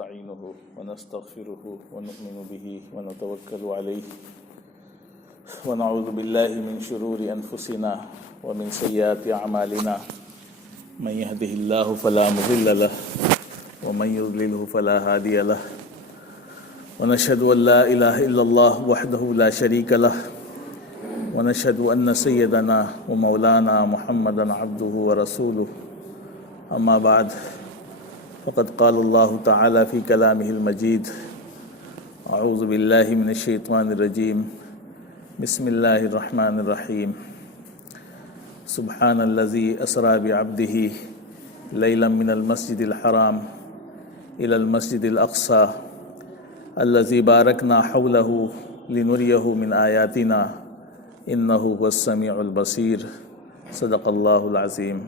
نستعينه ونستغفره ونؤمن به ونتوكل عليه ونعوذ بالله من شرور أنفسنا ومن سيئات أعمالنا من يهده الله فلا مضل له ومن يضلله فلا هادي له ونشهد أن لا إله إلا الله وحده لا شريك له ونشهد أن سيدنا ومولانا محمدا عبده ورسوله أما بعد فقد قال الله تعالى في كلامه المجيد أعوذ بالله من الشيطان الرجيم بسم الله الرحمن الرحيم سبحان الذي أسرى بعبده ليلا من المسجد الحرام إلى المسجد الأقصى الذي باركنا حوله لنريه من آياتنا إنه هو السميع البصير صدق الله العظيم.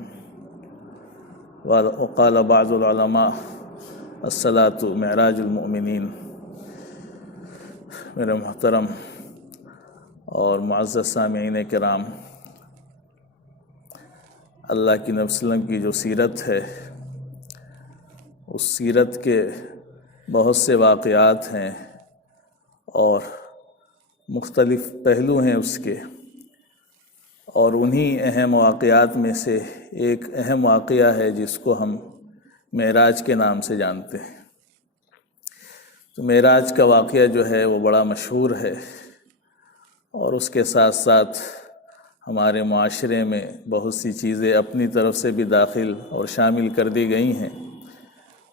وقال بعض العلماء الصلاة معراج المؤمنین. میرے محترم اور معزز سامعین کرام، اللہ کی نبی صلی اللہ علیہ وسلم کی جو سیرت ہے، اس سیرت کے بہت سے واقعات ہیں اور مختلف پہلو ہیں اس کے، اور انہی اہم واقعات میں سے ایک اہم واقعہ ہے جس کو ہم معراج کے نام سے جانتے ہیں. تو معراج کا واقعہ جو ہے وہ بڑا مشہور ہے، اور اس کے ساتھ ساتھ ہمارے معاشرے میں بہت سی چیزیں اپنی طرف سے بھی داخل اور شامل کر دی گئی ہیں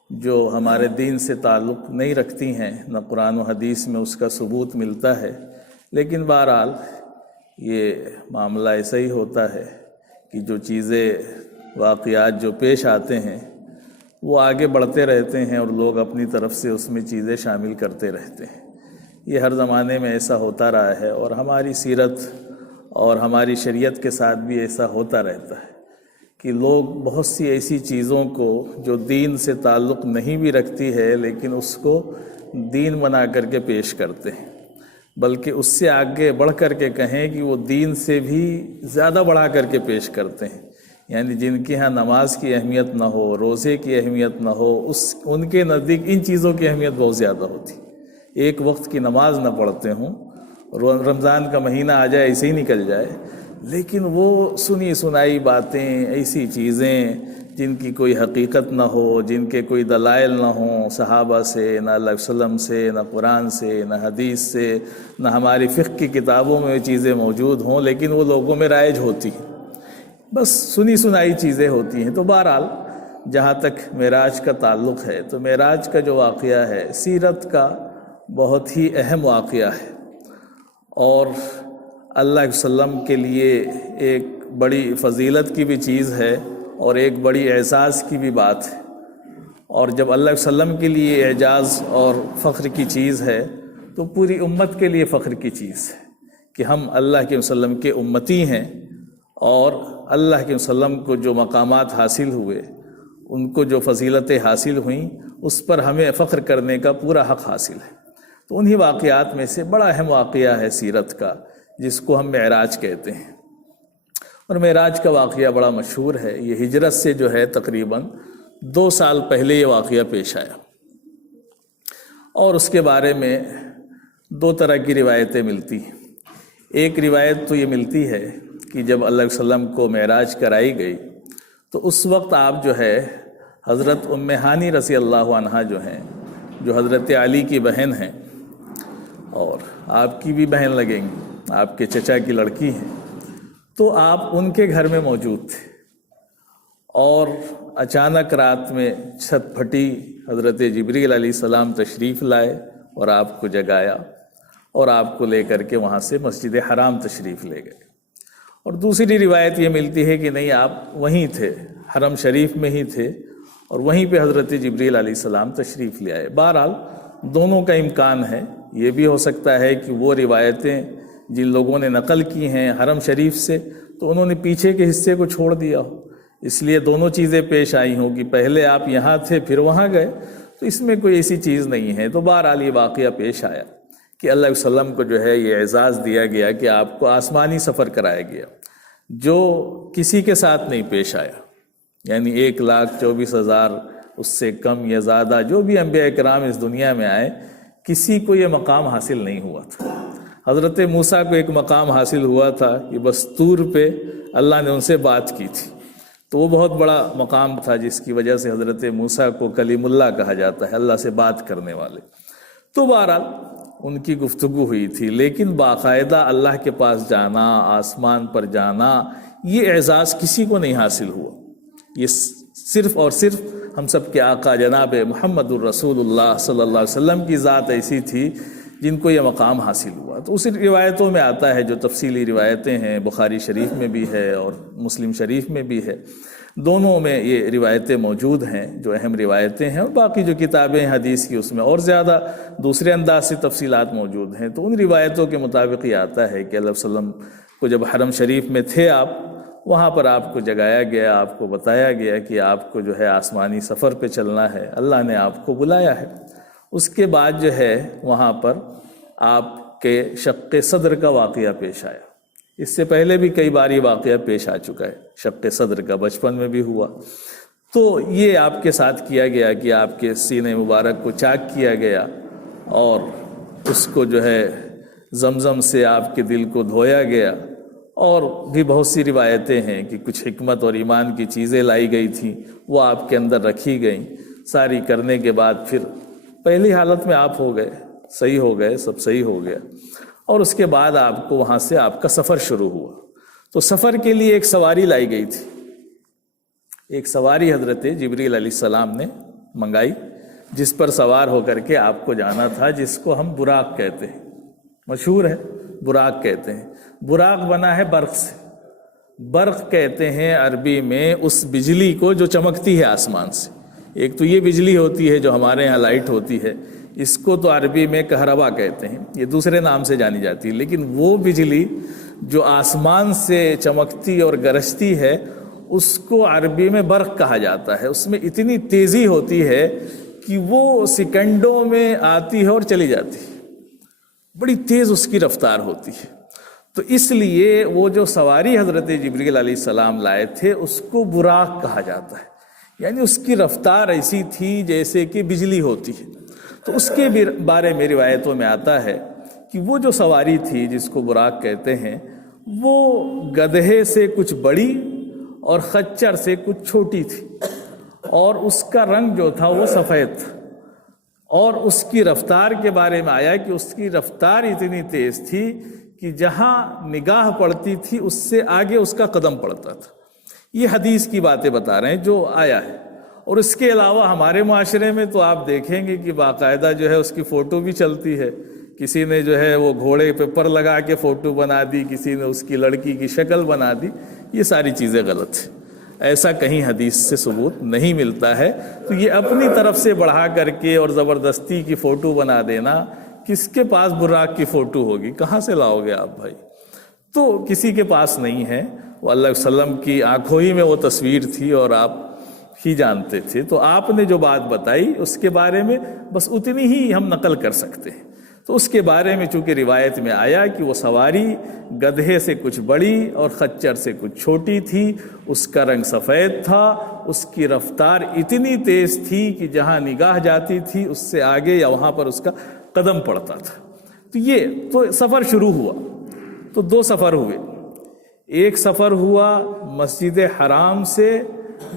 جو ہمارے دین سے تعلق نہیں رکھتی ہیں، نہ قرآن و حدیث میں اس کا ثبوت ملتا ہے. لیکن بہرحال یہ معاملہ ایسا ہی ہوتا ہے کہ جو چیزیں واقعات جو پیش آتے ہیں وہ آگے بڑھتے رہتے ہیں اور لوگ اپنی طرف سے اس میں چیزیں شامل کرتے رہتے ہیں. یہ ہر زمانے میں ایسا ہوتا رہا ہے، اور ہماری سیرت اور ہماری شریعت کے ساتھ بھی ایسا ہوتا رہتا ہے کہ لوگ بہت سی ایسی چیزوں کو جو دین سے تعلق نہیں بھی رکھتی ہے لیکن اس کو دین بنا کر کے پیش کرتے ہیں، بلکہ اس سے آگے بڑھ کر کے کہیں کہ وہ دین سے بھی زیادہ بڑھا کر کے پیش کرتے ہیں. یعنی جن کے ہاں نماز کی اہمیت نہ ہو، روزے کی اہمیت نہ ہو، ان کے نزدیک ان چیزوں کی اہمیت بہت زیادہ ہوتی. ایک وقت کی نماز نہ پڑھتے ہوں، رمضان کا مہینہ آ جائے ایسے ہی نکل جائے، لیکن وہ سنی سنائی باتیں، ایسی چیزیں جن کی کوئی حقیقت نہ ہو، جن کے کوئی دلائل نہ ہوں صحابہ سے، نہ اللہ علیہ وسلم سے، نہ قرآن سے، نہ حدیث سے، نہ ہماری فقہ کی کتابوں میں وہ چیزیں موجود ہوں، لیکن وہ لوگوں میں رائج ہوتی ہیں، بس سنی سنائی چیزیں ہوتی ہیں. تو بہرحال جہاں تک معراج کا تعلق ہے، تو معراج کا جو واقعہ ہے سیرت کا بہت ہی اہم واقعہ ہے، اور اللہ علیہ وسلم کے لیے ایک بڑی فضیلت کی بھی چیز ہے اور ایک بڑی اعزاز کی بھی بات ہے. اور جب اللہ علیہ وسلم کے لیے اعجاز اور فخر کی چیز ہے تو پوری امت کے لیے فخر کی چیز ہے کہ ہم اللہ کے وسلم کے امتی ہیں، اور اللہ کے وسلم کو جو مقامات حاصل ہوئے، ان کو جو فضیلتیں حاصل ہوئیں، اس پر ہمیں فخر کرنے کا پورا حق حاصل ہے. تو انہی واقعات میں سے بڑا اہم واقعہ ہے سیرت کا، جس کو ہم معراج کہتے ہیں. اور معراج کا واقعہ بڑا مشہور ہے. یہ ہجرت سے جو ہے تقریباً 2 سال پہلے یہ واقعہ پیش آیا، اور اس کے بارے میں 2 طرح کی روایتیں ملتی ہیں. ایک روایت تو یہ ملتی ہے کہ جب اللہ علیہ وسلم کو معراج کرائی گئی تو اس وقت آپ جو ہے حضرت ام ہانی رضی اللہ عنہ جو ہیں، جو حضرت علی کی بہن ہیں اور آپ کی بھی بہن لگیں گی، آپ کے چچا کی لڑکی ہیں، تو آپ ان کے گھر میں موجود تھے، اور اچانک رات میں چھت پھٹی، حضرت جبریل علیہ السلام تشریف لائے اور آپ کو جگایا اور آپ کو لے کر کے وہاں سے مسجد حرام تشریف لے گئے. اور دوسری روایت یہ ملتی ہے کہ نہیں، آپ وہیں تھے، حرم شریف میں ہی تھے، اور وہیں پہ حضرت جبریل علیہ السلام تشریف لے آئے. بہرحال دونوں کا امکان ہے. یہ بھی ہو سکتا ہے کہ وہ روایتیں جن لوگوں نے نقل کی ہیں حرم شریف سے، تو انہوں نے پیچھے کے حصے کو چھوڑ دیا ہو، اس لیے دونوں چیزیں پیش آئی ہوں کہ پہلے آپ یہاں تھے پھر وہاں گئے. تو اس میں کوئی ایسی چیز نہیں ہے. تو بہرحال یہ واقعہ پیش آیا کہ اللہ علیہ وسلم کو جو ہے یہ اعزاز دیا گیا کہ آپ کو آسمانی سفر کرایا گیا، جو کسی کے ساتھ نہیں پیش آیا. یعنی 1,24,000 اس سے کم یا زیادہ جو بھی انبیاء کرام اس دنیا میں آئے کسی کو یہ مقام حاصل نہیں ہوا تھا۔ حضرت موسیٰ کو ایک مقام حاصل ہوا تھا کہ بس طور پہ اللہ نے ان سے بات کی تھی، تو وہ بہت بڑا مقام تھا جس کی وجہ سے حضرت موسیٰ کو کلیم اللہ کہا جاتا ہے، اللہ سے بات کرنے والے۔ تو بہرحال ان کی گفتگو ہوئی تھی، لیکن باقاعدہ اللہ کے پاس جانا، آسمان پر جانا، یہ اعزاز کسی کو نہیں حاصل ہوا۔ یہ صرف اور صرف ہم سب کے آقا جناب محمد الرسول اللہ صلی اللہ علیہ وسلم کی ذات ایسی تھی جن کو یہ مقام حاصل ہوا۔ تو اس روایتوں میں آتا ہے، جو تفصیلی روایتیں ہیں، بخاری شریف میں بھی ہے اور مسلم شریف میں بھی ہے، دونوں میں یہ روایتیں موجود ہیں جو اہم روایتیں ہیں، اور باقی جو کتابیں حدیث کی اس میں اور زیادہ دوسرے انداز سے تفصیلات موجود ہیں۔ تو ان روایتوں کے مطابق یہ آتا ہے کہ اللہ علیہ وسلم کو جب حرم شریف میں تھے آپ، وہاں پر آپ کو جگایا گیا، آپ کو بتایا گیا کہ آپ کو جو ہے آسمانی سفر پہ چلنا ہے، اللہ نے آپ کو بلایا ہے۔ اس کے بعد جو ہے وہاں پر آپ کے شق صدر کا واقعہ پیش آیا۔ اس سے پہلے بھی کئی بار یہ واقعہ پیش آ چکا ہے، شق صدر کا بچپن میں بھی ہوا۔ تو یہ آپ کے ساتھ کیا گیا کہ آپ کے سینے مبارک کو چاک کیا گیا اور اس کو جو ہے زمزم سے آپ کے دل کو دھویا گیا، اور بھی بہت سی روایتیں ہیں کہ کچھ حکمت اور ایمان کی چیزیں لائی گئی تھیں، وہ آپ کے اندر رکھی گئیں۔ ساری کرنے کے بعد پھر پہلی حالت میں آپ ہو گئے، صحیح ہو گئے، سب صحیح ہو گیا، اور اس کے بعد آپ کو وہاں سے آپ کا سفر شروع ہوا۔ تو سفر کے لیے ایک سواری لائی گئی تھی، ایک سواری حضرت جبریل علیہ السلام نے منگائی، جس پر سوار ہو کر کے آپ کو جانا تھا، جس کو ہم براق کہتے ہیں، مشہور ہے، براق کہتے ہیں۔ براق بنا ہے برق سے، برق کہتے ہیں عربی میں اس بجلی کو جو چمکتی ہے آسمان سے۔ ایک تو یہ بجلی ہوتی ہے جو ہمارے ہاں لائٹ ہوتی ہے، اس کو تو عربی میں کہربا کہتے ہیں، یہ دوسرے نام سے جانی جاتی ہے، لیکن وہ بجلی جو آسمان سے چمکتی اور گرجتی ہے اس کو عربی میں برق کہا جاتا ہے۔ اس میں اتنی تیزی ہوتی ہے کہ وہ سیکنڈوں میں آتی ہے اور چلی جاتی ہے، بڑی تیز اس کی رفتار ہوتی ہے۔ تو اس لیے وہ جو سواری حضرت جبریل علیہ السلام لائے تھے اس کو براق کہا جاتا ہے، یعنی اس کی رفتار ایسی تھی جیسے کہ بجلی ہوتی ہے۔ تو اس کے بارے میں روایتوں میں آتا ہے کہ وہ جو سواری تھی جس کو براق کہتے ہیں، وہ گدھے سے کچھ بڑی اور خچر سے کچھ چھوٹی تھی، اور اس کا رنگ جو تھا وہ سفید تھا، اور اس کی رفتار کے بارے میں آیا کہ اس کی رفتار اتنی تیز تھی کہ جہاں نگاہ پڑتی تھی اس سے آگے اس کا قدم پڑتا تھا۔ یہ حدیث کی باتیں بتا رہے ہیں جو آیا ہے۔ اور اس کے علاوہ ہمارے معاشرے میں تو آپ دیکھیں گے کہ باقاعدہ جو ہے اس کی فوٹو بھی چلتی ہے، کسی نے جو ہے وہ گھوڑے پہ پر لگا کے فوٹو بنا دی، کسی نے اس کی لڑکی کی شکل بنا دی۔ یہ ساری چیزیں غلط ہیں، ایسا کہیں حدیث سے ثبوت نہیں ملتا ہے۔ تو یہ اپنی طرف سے بڑھا کر کے اور زبردستی کی فوٹو بنا دینا، کس کے پاس براق کی فوٹو ہوگی، کہاں سے لاؤ گے آپ بھائی؟ تو کسی کے پاس نہیں ہے، وہ اللہ علیہ وسلم کی آنکھوں ہی میں وہ تصویر تھی اور آپ ہی جانتے تھے۔ تو آپ نے جو بات بتائی اس کے بارے میں بس اتنی ہی ہم نقل کر سکتے ہیں۔ تو اس کے بارے میں چونکہ روایت میں آیا کہ وہ سواری گدھے سے کچھ بڑی اور خچر سے کچھ چھوٹی تھی، اس کا رنگ سفید تھا، اس کی رفتار اتنی تیز تھی کہ جہاں نگاہ جاتی تھی اس سے آگے یا وہاں پر اس کا قدم پڑتا تھا۔ تو سفر شروع ہوا، تو دو سفر ہوئے۔ ایک سفر ہوا مسجد حرام سے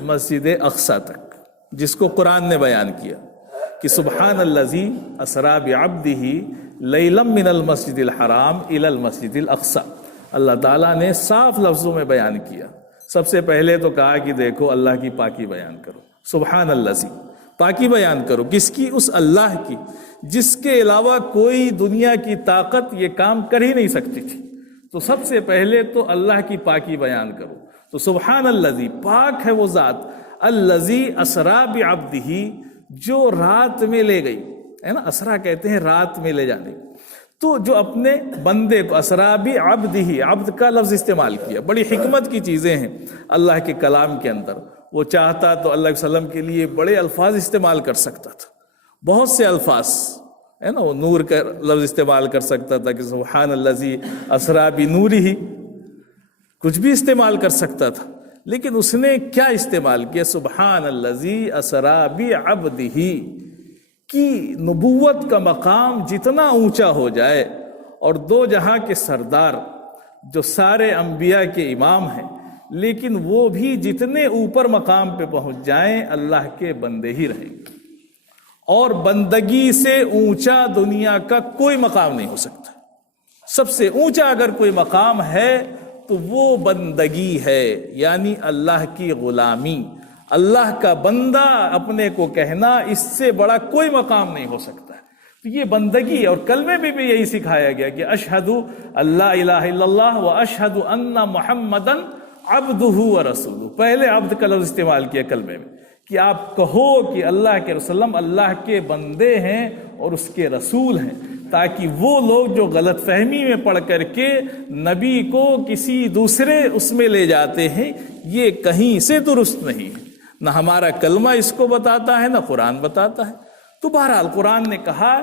مسجد اقصی تک، جس کو قرآن نے بیان کیا کہ سبحان الذی اسری بعبدہ لیلا من المسجد الحرام الی المسجد الاقصی۔ اللہ تعالیٰ نے صاف لفظوں میں بیان کیا۔ سب سے پہلے تو کہا کہ دیکھو اللہ کی پاکی بیان کرو، سبحان الذی، پاکی بیان کرو، کس کی؟ اس اللہ کی جس کے علاوہ کوئی دنیا کی طاقت یہ کام کر ہی نہیں سکتی تھی۔ تو سب سے پہلے تو اللہ کی پاکی بیان کرو۔ تو سبحان الذی، پاک ہے وہ ذات، الذی اسری بعبدہ، جو رات میں لے گئی، ہے نا، اسرا کہتے ہیں رات میں لے جانے۔ تو جو اپنے بندے کو اسری بعبدہ، عبد کا لفظ استعمال کیا، بڑی حکمت کی چیزیں ہیں اللہ کے کلام کے اندر۔ وہ چاہتا تو اللہ علیہ وسلم کے لیے بڑے الفاظ استعمال کر سکتا تھا، بہت سے الفاظ، ہے نا، وہ نور کا لفظ استعمال کر سکتا تھا کہ سبحان الذی اسری بنورہ، کچھ بھی استعمال کر سکتا تھا، لیکن اس نے کیا استعمال کیا؟ سبحان الذی اسری بعبدہ، کہ نبوت کا مقام جتنا اونچا ہو جائے اور دو جہاں کے سردار جو سارے انبیاء کے امام ہیں، لیکن وہ بھی جتنے اوپر مقام پہ پہنچ جائیں اللہ کے بندے ہی رہیں گے، اور بندگی سے اونچا دنیا کا کوئی مقام نہیں ہو سکتا۔ سب سے اونچا اگر کوئی مقام ہے تو وہ بندگی ہے، یعنی اللہ کی غلامی، اللہ کا بندہ اپنے کو کہنا، اس سے بڑا کوئی مقام نہیں ہو سکتا۔ تو یہ بندگی، اور کلمے میں بھی یہی سکھایا گیا کہ اشہد اللہ الہ الا اللہ و اشہد ان محمدن عبدہ و رسولہ۔ پہلے عبد کا لفظ استعمال کیا کلمے میں، کہ آپ کہو کہ اللہ کے رسول اللہ کے بندے ہیں اور اس کے رسول ہیں، تاکہ وہ لوگ جو غلط فہمی میں پڑھ کر کے نبی کو کسی دوسرے اس میں لے جاتے ہیں، یہ کہیں سے درست نہیں ہے، نہ ہمارا کلمہ اس کو بتاتا ہے، نہ قرآن بتاتا ہے۔ تو بہرحال قرآن نے کہا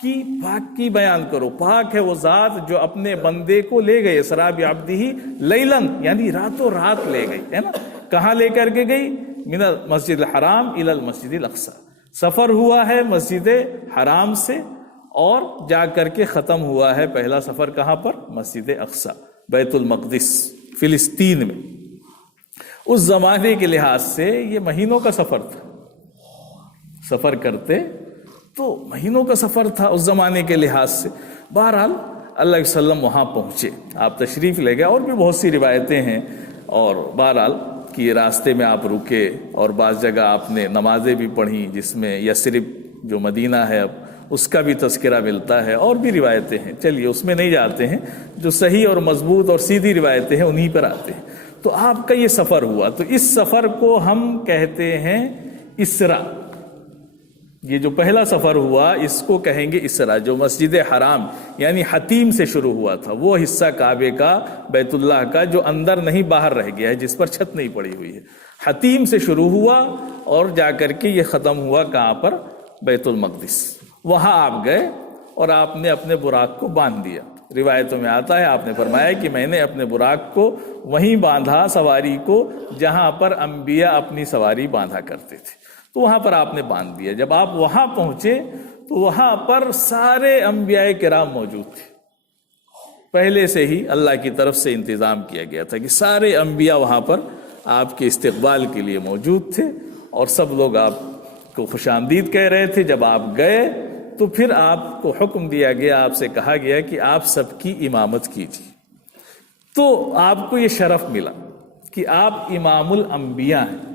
کہ پاک کی بیان کرو، پاک ہے وہ ذات جو اپنے بندے کو لے گئے، اسریٰ بعبدہ لیلاً، یعنی راتوں رات لے گئی، ہے نا۔ کہاں لے کر کے گئی؟ من المسجد الحرام الی المسجد الاقصی، سفر ہوا ہے مسجد حرام سے اور جا کر کے ختم ہوا ہے پہلا سفر کہاں پر؟ مسجد اقصی، بیت المقدس، فلسطین میں۔ اس زمانے کے لحاظ سے یہ مہینوں کا سفر تھا، سفر کرتے تو مہینوں کا سفر تھا اس زمانے کے لحاظ سے۔ بہرحال اللہ علیہ وسلم وہاں پہنچے، آپ تشریف لے گئے، اور بھی بہت سی روایتیں ہیں، اور بہرحال کہ راستے میں آپ رکے اور بعض جگہ آپ نے نمازیں بھی پڑھیں، جس میں یثرب جو مدینہ ہے اب اس کا بھی تذکرہ ملتا ہے، اور بھی روایتیں ہیں، چلیے اس میں نہیں جاتے ہیں، جو صحیح اور مضبوط اور سیدھی روایتیں ہیں انہی پر آتے ہیں۔ تو آپ کا یہ سفر ہوا، تو اس سفر کو ہم کہتے ہیں اسراء۔ یہ جو پہلا سفر ہوا اس کو کہیں گے اسراء، جو مسجد حرام یعنی حتیم سے شروع ہوا تھا، وہ حصہ کعبے کا، بیت اللہ کا، جو اندر نہیں باہر رہ گیا ہے، جس پر چھت نہیں پڑی ہوئی ہے، حتیم سے شروع ہوا اور جا کر کے یہ ختم ہوا کہاں پر؟ بیت المقدس۔ وہاں آپ گئے اور آپ نے اپنے براق کو باندھ دیا۔ روایتوں میں آتا ہے آپ نے فرمایا کہ میں نے اپنے براق کو وہیں باندھا، سواری کو، جہاں پر انبیاء اپنی سواری باندھا کرتے تھے، تو وہاں پر آپ نے باندھ دیا۔ جب آپ وہاں پہنچے تو وہاں پر سارے انبیاء کرام موجود تھے، پہلے سے ہی اللہ کی طرف سے انتظام کیا گیا تھا کہ سارے انبیاء وہاں پر آپ کے استقبال کے لیے موجود تھے، اور سب لوگ آپ کو خوش آمدید کہہ رہے تھے۔ جب آپ گئے تو پھر آپ کو حکم دیا گیا، آپ سے کہا گیا کہ آپ سب کی امامت کیجیے۔ تو آپ کو یہ شرف ملا کہ آپ امام الانبیاء ہیں،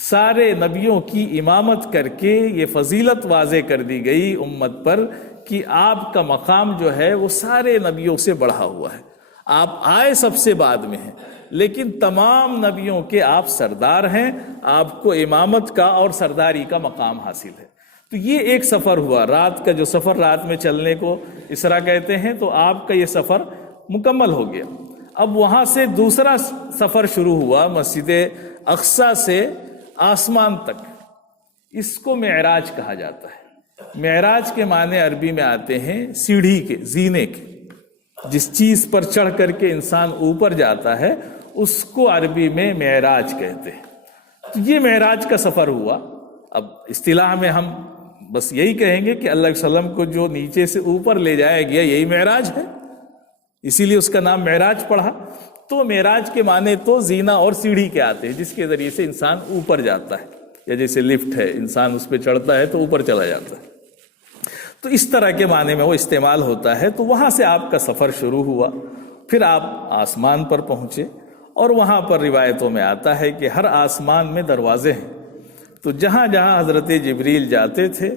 سارے نبیوں کی امامت کر کے یہ فضیلت واضح کر دی گئی امت پر کہ آپ کا مقام جو ہے وہ سارے نبیوں سے بڑھا ہوا ہے۔ آپ آئے سب سے بعد میں ہیں، لیکن تمام نبیوں کے آپ سردار ہیں، آپ کو امامت کا اور سرداری کا مقام حاصل ہے۔ تو یہ ایک سفر ہوا، رات کا جو سفر، رات میں چلنے کو اسراء کہتے ہیں، تو آپ کا یہ سفر مکمل ہو گیا۔ اب وہاں سے دوسرا سفر شروع ہوا، مسجد اقصی سے آسمان تک، اس کو معراج کہا جاتا ہے۔ معراج کے معنی عربی میں آتے ہیں سیڑھی کے، زینے کے، جس چیز پر چڑھ کر کے انسان اوپر جاتا ہے اس کو عربی میں معراج کہتے ہیں۔ تو یہ معراج کا سفر ہوا۔ اب اصطلاح میں ہم بس یہی کہیں گے کہ اللہ علیہ وسلم کو جو نیچے سے اوپر لے جایا گیا یہی معراج ہے، اسی لیے اس کا نام معراج پڑھا۔ تو معراج کے معنی تو زینہ اور سیڑھی کے آتے ہیں، جس کے ذریعے سے انسان اوپر جاتا ہے، یا جیسے لفٹ ہے، انسان اس پہ چڑھتا ہے تو اوپر چلا جاتا ہے، تو اس طرح کے معنی میں وہ استعمال ہوتا ہے۔ تو وہاں سے آپ کا سفر شروع ہوا، پھر آپ آسمان پر پہنچے، اور وہاں پر روایتوں میں آتا ہے کہ ہر آسمان میں دروازے ہیں، تو جہاں جہاں حضرت جبریل جاتے تھے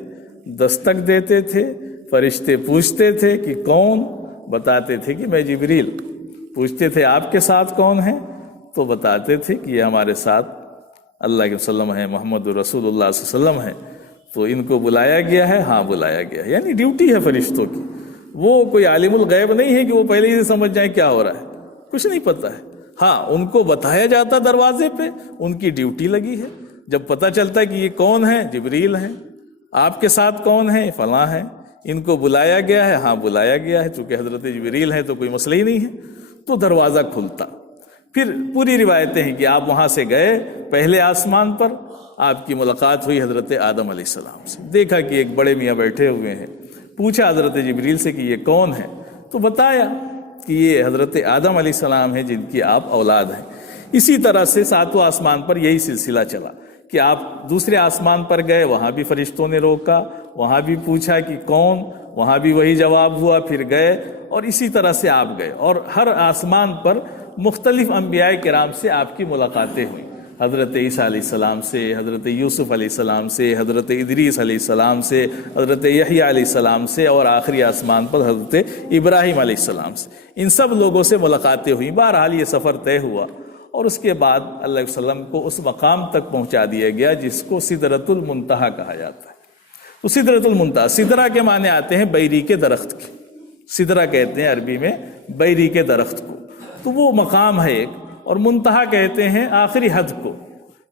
دستک دیتے تھے، فرشتے پوچھتے تھے کہ کون، بتاتے تھے کہ میں جبریل۔ پوچھتے تھے آپ کے ساتھ کون ہیں، تو بتاتے تھے کہ یہ ہمارے ساتھ اللہ کے وسلم ہیں، محمد رسول اللہ صلی اللہ علیہ وسلم ہیں۔ تو ان کو بلایا گیا ہے؟ ہاں بلایا گیا ہے، یعنی ڈیوٹی ہے فرشتوں کی۔ وہ کوئی عالم الغیب نہیں ہے کہ وہ پہلے ہی سمجھ جائیں کیا ہو رہا ہے، کچھ نہیں پتا ہے۔ ہاں ان کو بتایا جاتا دروازے پہ، ان کی ڈیوٹی لگی ہے۔ جب پتہ چلتا ہے کہ یہ کون ہے، جبریل ہیں، آپ کے ساتھ کون ہیں، فلاں ہیں، ان کو بلایا گیا ہے، ہاں بلایا گیا ہے، چونکہ حضرت جبریل ہیں تو کوئی مسئلہ ہی نہیں ہے، تو دروازہ کھلتا۔ پھر پوری روایتیں ہیں کہ آپ وہاں سے گئے، پہلے آسمان پر آپ کی ملاقات ہوئی حضرت آدم علیہ السلام سے، دیکھا کہ ایک بڑے میاں بیٹھے ہوئے ہیں، پوچھا حضرت جبریل سے کہ یہ کون ہے، تو بتایا کہ یہ حضرت آدم علیہ السلام ہیں جن کی آپ اولاد ہیں۔ اسی طرح سے ساتواں آسمان پر یہی سلسلہ چلا کہ آپ دوسرے آسمان پر گئے، وہاں بھی فرشتوں نے روکا، وہاں بھی پوچھا کہ کون، وہاں بھی وہی جواب ہوا، پھر گئے، اور اسی طرح سے آپ گئے، اور ہر آسمان پر مختلف انبیاء کرام سے آپ کی ملاقاتیں ہوئیں، حضرت عیسیٰ علیہ السلام سے، حضرت یوسف علیہ السلام سے، حضرت ادریس علیہ السلام سے، حضرت یحییٰ علیہ السلام سے، اور آخری آسمان پر حضرت ابراہیم علیہ السلام سے، ان سب لوگوں سے ملاقاتیں ہوئیں۔ بہرحال یہ سفر طے ہوا، اور اس کے بعد اللہ علیہ وسلم کو اس مقام تک پہنچا دیا گیا جس کو سدرۃ المنتہا کہا جاتا ہے۔ تو سدرۃ المنتہا، سدرہ کے معنی آتے ہیں بیری کے درخت کے، سدرہ کہتے ہیں عربی میں بیری کے درخت کو، تو وہ مقام ہے ایک، اور منتہا کہتے ہیں آخری حد کو،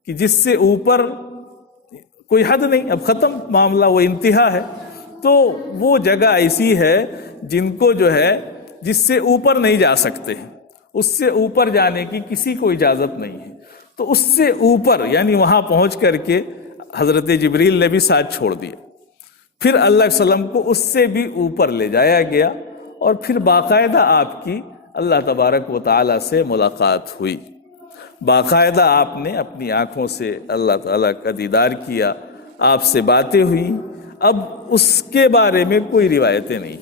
کہ جس سے اوپر کوئی حد نہیں، اب ختم معاملہ، وہ انتہا ہے۔ تو وہ جگہ ایسی ہے جن کو جو ہے جس سے اوپر نہیں جا سکتے، اس سے اوپر جانے کی کسی کو اجازت نہیں ہے، تو اس سے اوپر یعنی وہاں پہنچ کر کے حضرت جبریل نے بھی ساتھ چھوڑ دیا، پھر اللہ علیہ وسلم کو اس سے بھی اوپر لے جایا گیا، اور پھر باقاعدہ آپ کی اللہ تبارک و تعالیٰ سے ملاقات ہوئی، باقاعدہ آپ نے اپنی آنکھوں سے اللہ تعالیٰ کا دیدار کیا، آپ سے باتیں ہوئیں۔ اب اس کے بارے میں کوئی روایتیں نہیں،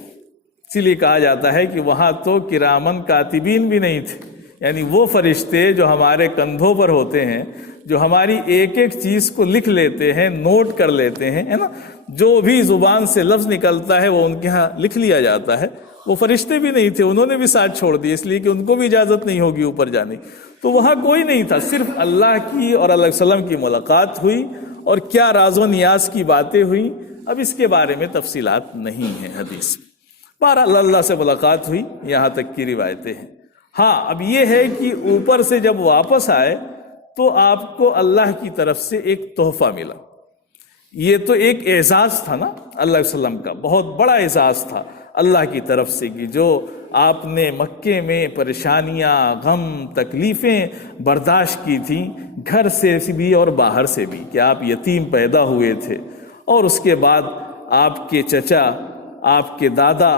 اسی لیے کہا جاتا ہے کہ وہاں تو کرامن کاتبین بھی نہیں تھے، یعنی وہ فرشتے جو ہمارے کندھوں پر ہوتے ہیں، جو ہماری ایک ایک چیز کو لکھ لیتے ہیں، نوٹ کر لیتے ہیں، ہے نا، جو بھی زبان سے لفظ نکلتا ہے وہ ان کے ہاں لکھ لیا جاتا ہے، وہ فرشتے بھی نہیں تھے، انہوں نے بھی ساتھ چھوڑ دیے، اس لیے کہ ان کو بھی اجازت نہیں ہوگی اوپر جانے کی، تو وہاں کوئی نہیں تھا، صرف اللہ کی اور اللہ علیہ وسلم کی ملاقات ہوئی، اور کیا راز و نیاز کی باتیں ہوئی، اب اس کے بارے میں تفصیلات نہیں ہیں حدیث میں۔ بہرحال اللہ سے ملاقات ہوئی، یہاں تک کی روایتیں ہیں۔ ہاں اب یہ ہے کہ اوپر سے جب واپس آئے تو آپ کو اللہ کی طرف سے ایک تحفہ ملا، یہ تو ایک اعزاز تھا نا اللہ علیہ وسلم کا، بہت بڑا اعزاز تھا اللہ کی طرف سے، کہ جو آپ نے مکے میں پریشانیاں، غم، تکلیفیں برداشت کی تھیں، گھر سے بھی اور باہر سے بھی، کہ آپ یتیم پیدا ہوئے تھے، اور اس کے بعد آپ کے چچا، آپ کے دادا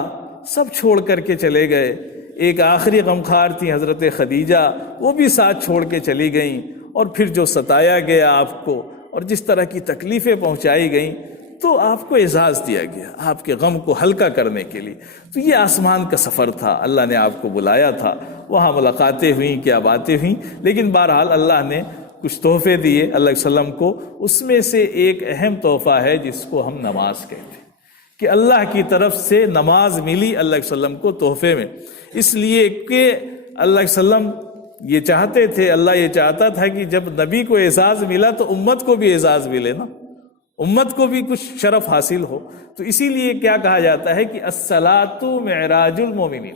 سب چھوڑ کر کے چلے گئے، ایک آخری غمخوار تھی حضرت خدیجہ، وہ بھی ساتھ چھوڑ کے چلی گئیں، اور پھر جو ستایا گیا آپ کو اور جس طرح کی تکلیفیں پہنچائی گئیں، تو آپ کو اعزاز دیا گیا آپ کے غم کو ہلکا کرنے کے لیے۔ تو یہ آسمان کا سفر تھا، اللہ نے آپ کو بلایا تھا، وہاں ملاقاتیں ہوئیں، کیا باتیں ہوئیں، لیکن بہرحال اللہ نے کچھ تحفے دیے اللہ علیہ وسلم کو، اس میں سے ایک اہم تحفہ ہے جس کو ہم نماز کہتے ہیں، کہ اللہ کی طرف سے نماز ملی اللہ علیہ وسلم کو تحفے میں، اس لیے کہ اللہ علیہ وسلم یہ چاہتے تھے، اللہ یہ چاہتا تھا کہ جب نبی کو اعزاز ملا تو امت کو بھی اعزاز ملے نا، امت کو بھی کچھ شرف حاصل ہو، تو اسی لیے کیا کہا جاتا ہے کہ الصلاۃ معراج المومنین،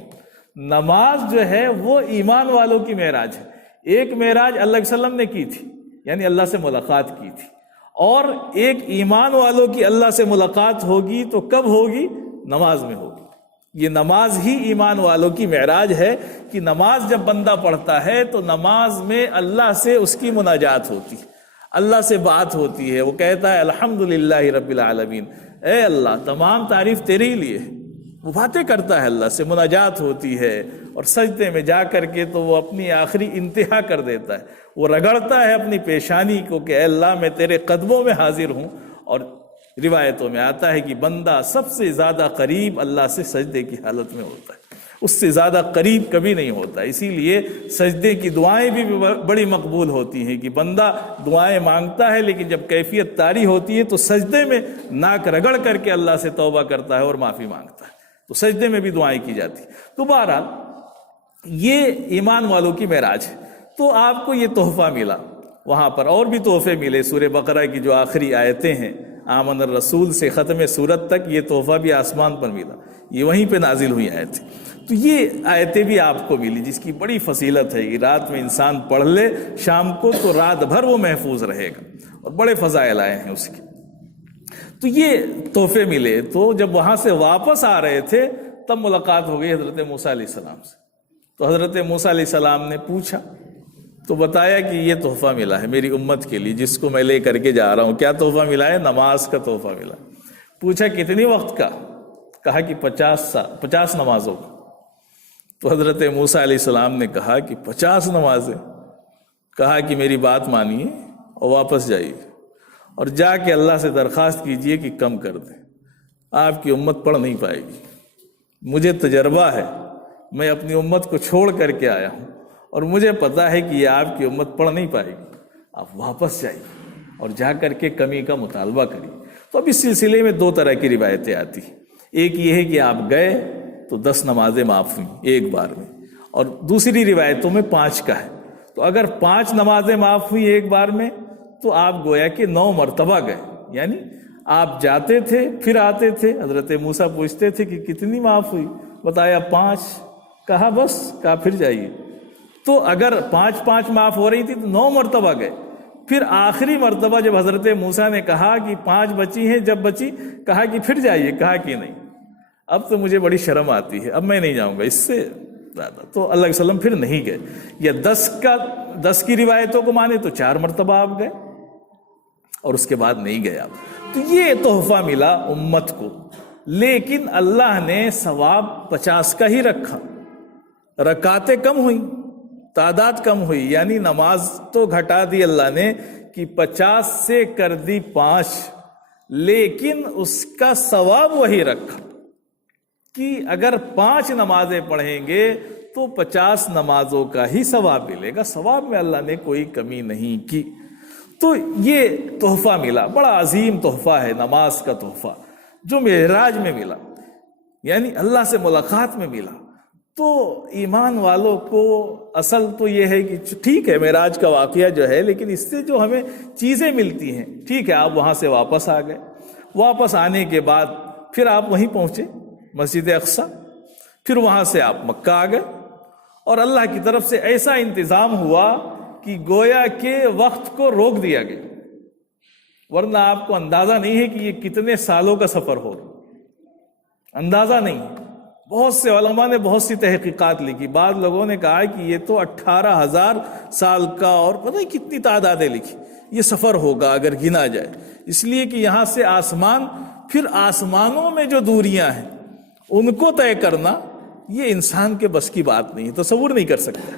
نماز جو ہے وہ ایمان والوں کی معراج ہے۔ ایک معراج اللہ علیہ وسلم نے کی تھی، یعنی اللہ سے ملاقات کی تھی، اور ایک ایمان والوں کی اللہ سے ملاقات ہوگی تو کب ہوگی؟ نماز میں ہوگی۔ یہ نماز ہی ایمان والوں کی معراج ہے، کہ نماز جب بندہ پڑھتا ہے تو نماز میں اللہ سے اس کی مناجات ہوتی ہے، اللہ سے بات ہوتی ہے، وہ کہتا ہے الحمدللہ رب العالمین، اے اللہ تمام تعریف تیرے ہی لیے ہے، وہ باتیں کرتا ہے، اللہ سے مناجات ہوتی ہے، اور سجدے میں جا کر کے تو وہ اپنی آخری انتہا کر دیتا ہے، وہ رگڑتا ہے اپنی پیشانی کو کہ اے اللہ میں تیرے قدموں میں حاضر ہوں، اور روایتوں میں آتا ہے کہ بندہ سب سے زیادہ قریب اللہ سے سجدے کی حالت میں ہوتا ہے، اس سے زیادہ قریب کبھی نہیں ہوتا، اسی لیے سجدے کی دعائیں بھی بڑی مقبول ہوتی ہیں، کہ بندہ دعائیں مانگتا ہے لیکن جب کیفیت طاری ہوتی ہے تو سجدے میں ناک رگڑ کر کے اللہ سے توبہ کرتا ہے اور معافی مانگتا ہے، تو سجدے میں بھی دعائیں کی جاتی ہیں۔ تو بہرحال یہ ایمان والوں کی معراج ہے، تو آپ کو یہ تحفہ ملا، وہاں پر اور بھی تحفے ملے، سورہ بقرہ کی جو آخری آیتیں ہیں، آمن الرسول سے ختم سورت تک، یہ تحفہ بھی آسمان پر ملا، یہ وہیں پہ نازل ہوئی آیتیں، تو یہ آیتیں بھی آپ کو ملی، جس کی بڑی فضیلت ہے کہ رات میں انسان پڑھ لے شام کو تو رات بھر وہ محفوظ رہے گا، اور بڑے فضائل آئے ہیں اس کے۔ تو یہ تحفے ملے، تو جب وہاں سے واپس آ رہے تھے تب ملاقات ہو گئی حضرت موسیٰ علیہ السلام سے، تو حضرت موسیٰ علیہ السلام نے پوچھا تو بتایا کہ یہ تحفہ ملا ہے میری امت کے لیے جس کو میں لے کر کے جا رہا ہوں. کیا تحفہ ملا ہے؟ نماز کا تحفہ ملا. پوچھا کتنی وقت کا؟ کہا کہ 50 نمازوں کا. تو حضرت موسیٰ علیہ السلام نے کہا کہ 50 نمازیں؟ کہا کہ میری بات مانیے اور واپس جائیے اور جا کے اللہ سے درخواست کیجئے کہ کم کر دیں. آپ کی امت پڑھ نہیں پائے گی. مجھے تجربہ ہے، میں اپنی امت کو چھوڑ کر کے آیا ہوں اور مجھے پتا ہے کہ یہ آپ کی امت پڑھ نہیں پائے گی. آپ واپس جائیے اور جا کر کے کمی کا مطالبہ کریے. تو اب اس سلسلے میں 2 طرح کی روایتیں آتی ہیں. ایک یہ ہے کہ آپ گئے تو 10 نمازیں معاف ہوئیں ایک بار میں، اور دوسری روایتوں میں 5 کا ہے. تو اگر 5 نمازیں معاف ہوئی ایک بار میں تو آپ گویا کہ 9 مرتبہ گئے. یعنی آپ جاتے تھے پھر آتے تھے. حضرت موسیٰ پوچھتے تھے کہ کتنی معاف ہوئی؟ بتایا 5. کہا بس، کہا پھر جائیے. تو اگر 5 معاف ہو رہی تھی تو 9 مرتبہ گئے. پھر آخری مرتبہ جب حضرت موسیٰ نے کہا کہ 5 بچی ہیں، جب بچی کہا کہ پھر جائیے. کہا کہ نہیں، اب تو مجھے بڑی شرم آتی ہے، اب میں نہیں جاؤں گا اس سے زیادہ. تو اللہ علیہ وسلم پھر نہیں گئے. یا 10 کی روایتوں کو مانے تو 4 مرتبہ آپ گئے اور اس کے بعد نہیں گئے آپ. تو یہ تحفہ ملا امت کو. لیکن اللہ نے ثواب 50 کا ہی رکھا. رکعتیں کم ہوئی، تعداد کم ہوئی، یعنی نماز تو گھٹا دی اللہ نے کہ 50 سے کر دی 5، لیکن اس کا ثواب وہی رکھا کہ اگر 5 نمازیں پڑھیں گے تو 50 نمازوں کا ہی ثواب ملے گا. ثواب میں اللہ نے کوئی کمی نہیں کی. تو یہ تحفہ ملا، بڑا عظیم تحفہ ہے نماز کا تحفہ جو معراج میں ملا، یعنی اللہ سے ملاقات میں ملا. تو ایمان والوں کو اصل تو یہ ہے کہ ٹھیک ہے معراج کا واقعہ جو ہے، لیکن اس سے جو ہمیں چیزیں ملتی ہیں. ٹھیک ہے آپ وہاں سے واپس آ گئے، واپس آنے کے بعد پھر آپ وہیں پہنچے مسجد اقصی، پھر وہاں سے آپ مکہ آ گئے اور اللہ کی طرف سے ایسا انتظام ہوا کہ گویا کے وقت کو روک دیا گیا. ورنہ آپ کو اندازہ نہیں ہے کہ یہ کتنے سالوں کا سفر ہو رہا، اندازہ نہیں. بہت سے علماء نے بہت سی تحقیقات لکھی. بعض لوگوں نے کہا کہ یہ تو 18,000 سال کا، اور پتہ نہیں کتنی تعدادیں لکھی یہ سفر ہوگا اگر گنا جائے. اس لیے کہ یہاں سے آسمان، پھر آسمانوں میں جو دوریاں ہیں ان کو طے کرنا یہ انسان کے بس کی بات نہیں ہے، تصور نہیں کر سکتا.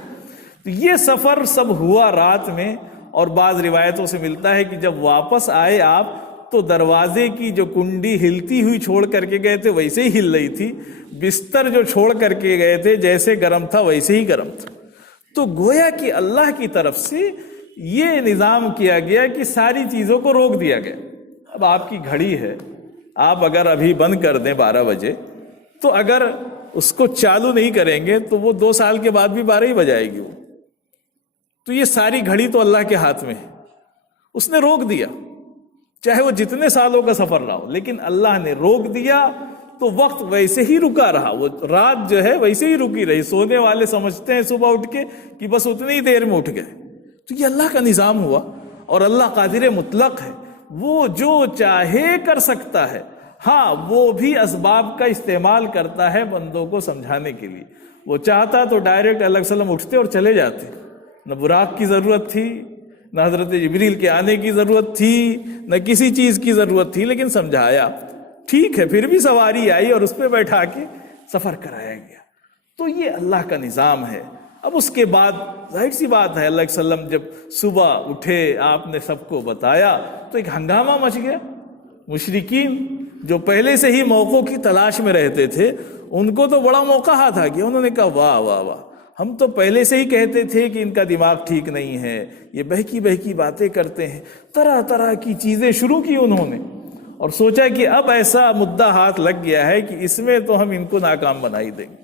تو یہ سفر سب ہوا رات میں. اور بعض روایتوں سے ملتا ہے کہ جب واپس آئے آپ تو دروازے کی جو کنڈی ہلتی ہوئی چھوڑ کر کے گئے تھے ویسے ہی ہل رہی تھی، بستر جو چھوڑ کر کے گئے تھے جیسے گرم تھا ویسے ہی گرم تھا. تو گویا کہ اللہ کی طرف سے یہ نظام کیا گیا کہ ساری چیزوں کو روک دیا گیا. اب آپ کی گھڑی ہے، آپ اگر ابھی بند کر دیں 12 بجے تو اگر اس کو چالو نہیں کریں گے تو وہ 2 سال کے بعد بھی 12 ہی بجائے گی وہ. تو یہ ساری گھڑی تو اللہ کے ہاتھ میں ہے، اس نے روک دیا چاہے وہ جتنے سالوں کا سفر رہا ہو. لیکن اللہ نے روک دیا تو وقت ویسے ہی رکا رہا، وہ رات جو ہے ویسے ہی رکی رہی. سونے والے سمجھتے ہیں صبح اٹھ کے کہ بس اتنی ہی دیر میں اٹھ گئے. تو یہ اللہ کا نظام ہوا. اور اللہ قادر مطلق ہے، وہ جو چاہے کر سکتا ہے. ہاں وہ بھی اسباب کا استعمال کرتا ہے بندوں کو سمجھانے کے لیے. وہ چاہتا تو ڈائریکٹ اللہ علیہ وسلم اٹھتے اور چلے جاتے، نہ براق کی ضرورت تھی، نہ حضرت جبریل کے آنے کی ضرورت تھی، نہ کسی چیز کی ضرورت تھی. لیکن سمجھایا، ٹھیک ہے، پھر بھی سواری آئی اور اس پہ بیٹھا کے سفر کرایا گیا. تو یہ اللہ کا نظام ہے. اب اس کے بعد ظاہر سی بات ہے اللہ علیہ وسلم جب صبح اٹھے آپ نے سب کو بتایا تو ایک ہنگامہ مچ گیا. مشرکین جو پہلے سے ہی موقعوں کی تلاش میں رہتے تھے ان کو تو بڑا موقع ہاتھ آ گیا. انہوں نے کہا واہ واہ واہ، ہم تو پہلے سے ہی کہتے تھے کہ ان کا دماغ ٹھیک نہیں ہے، یہ بہکی بہکی باتیں کرتے ہیں. طرح طرح کی چیزیں شروع کی انہوں نے اور سوچا کہ اب ایسا مدعا ہاتھ لگ گیا ہے کہ اس میں تو ہم ان کو ناکام بنا ہی دیں گے.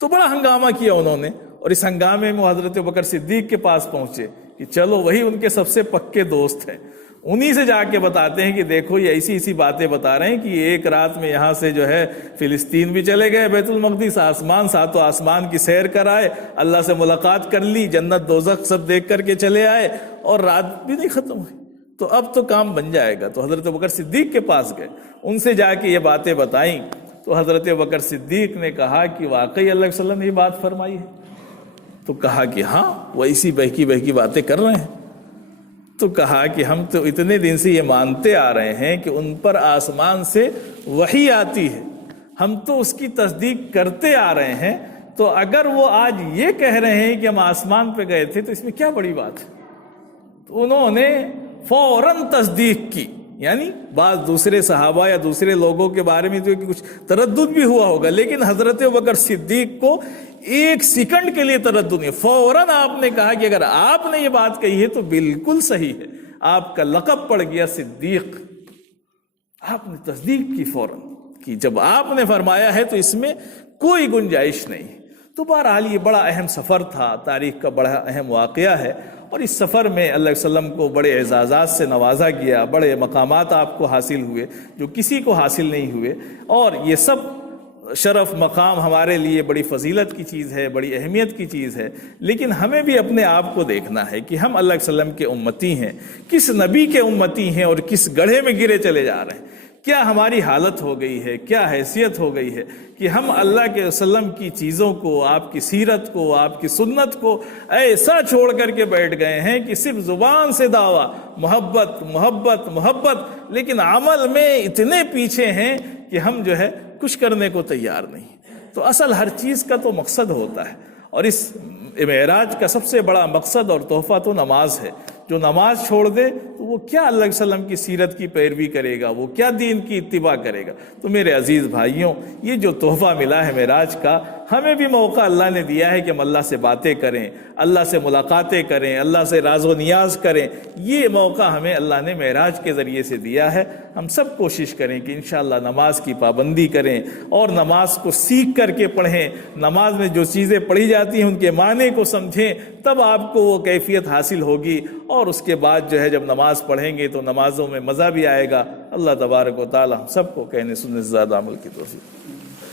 تو بڑا ہنگامہ کیا انہوں نے. اور اس ہنگامے میں حضرت بکر صدیق کے پاس پہنچے کہ چلو وہی ان کے سب سے پکے دوست ہیں، انہی سے جا کے بتاتے ہیں کہ دیکھو یہ ایسی ایسی باتیں بتا رہے ہیں کہ ایک رات میں یہاں سے جو ہے فلسطین بھی چلے گئے، بیت المقدس، آسمان، ساتوں آسمان کی سیر کر آئے، اللہ سے ملاقات کر لی، جنت دوزخ سب دیکھ کر کے چلے آئے اور رات بھی نہیں ختم ہوئی. تو اب تو کام بن جائے گا. تو حضرت بکر صدیق کے پاس گئے، ان سے جا کے یہ باتیں بتائیں. تو حضرت بکر صدیق نے کہا کہ واقعی اللہ علیہ وسلم نے یہ بات فرمائی ہے. تو کہا کہ ہاں وہ ایسی بہکی بہکی باتیں کر رہے ہیں. تو کہا کہ ہم تو اتنے دن سے یہ مانتے آ رہے ہیں کہ ان پر آسمان سے وحی آتی ہے, ہم تو اس کی تصدیق کرتے آ رہے ہیں, تو اگر وہ آج یہ کہہ رہے ہیں کہ ہم آسمان پہ گئے تھے تو اس میں کیا بڑی بات ہے. تو انہوں نے فوراً تصدیق کی. یعنی بعض دوسرے صحابہ یا دوسرے لوگوں کے بارے میں تو کچھ تردد بھی ہوا ہوگا, لیکن حضرت ابوبکر صدیق کو ایک سیکنڈ کے لیے تردد نہیں, فوراً آپ نے کہا کہ اگر آپ نے یہ بات کہی ہے تو بالکل صحیح ہے. آپ کا لقب پڑ گیا صدیق. آپ نے تصدیق کی فوراً کہ جب آپ نے فرمایا ہے تو اس میں کوئی گنجائش نہیں. تو بہرحال یہ بڑا اہم سفر تھا, تاریخ کا بڑا اہم واقعہ ہے, اور اس سفر میں اللہ علیہ وسلم کو بڑے اعزازات سے نوازا گیا, بڑے مقامات آپ کو حاصل ہوئے جو کسی کو حاصل نہیں ہوئے. اور یہ سب شرف مقام ہمارے لیے بڑی فضیلت کی چیز ہے, بڑی اہمیت کی چیز ہے, لیکن ہمیں بھی اپنے آپ کو دیکھنا ہے کہ ہم اللہ علیہ وسلم کے امتی ہیں, کس نبی کے امتی ہیں اور کس گڑھے میں گرے چلے جا رہے ہیں. کیا ہماری حالت ہو گئی ہے, کیا حیثیت ہو گئی ہے کہ ہم اللہ کے وسلم کی چیزوں کو, آپ کی سیرت کو, آپ کی سنت کو ایسا چھوڑ کر کے بیٹھ گئے ہیں کہ صرف زبان سے دعویٰ محبت محبت محبت, لیکن عمل میں اتنے پیچھے ہیں کہ ہم جو ہے کچھ کرنے کو تیار نہیں. تو اصل ہر چیز کا تو مقصد ہوتا ہے, اور اس معراج کا سب سے بڑا مقصد اور تحفہ تو نماز ہے. جو نماز چھوڑ دے تو وہ کیا اللہ علیہ وسلم کی سیرت کی پیروی کرے گا, وہ کیا دین کی اتباع کرے گا. تو میرے عزیز بھائیوں, یہ جو تحفہ ملا ہے معراج کا, ہمیں بھی موقع اللہ نے دیا ہے کہ ہم اللہ سے باتیں کریں, اللہ سے ملاقاتیں کریں, اللہ سے راز و نیاز کریں. یہ موقع ہمیں اللہ نے معراج کے ذریعے سے دیا ہے. ہم سب کوشش کریں کہ انشاءاللہ نماز کی پابندی کریں اور نماز کو سیکھ کر کے پڑھیں. نماز میں جو چیزیں پڑھی جاتی ہیں ان کے معنی کو سمجھیں, تب آپ کو وہ کیفیت حاصل ہوگی, اور اس کے بعد جو ہے جب نماز پڑھیں گے تو نمازوں میں مزہ بھی آئے گا. اللہ تبارک و تعالی ہم سب کو کہنے سننے سے زیادہ عمل کی توفیق.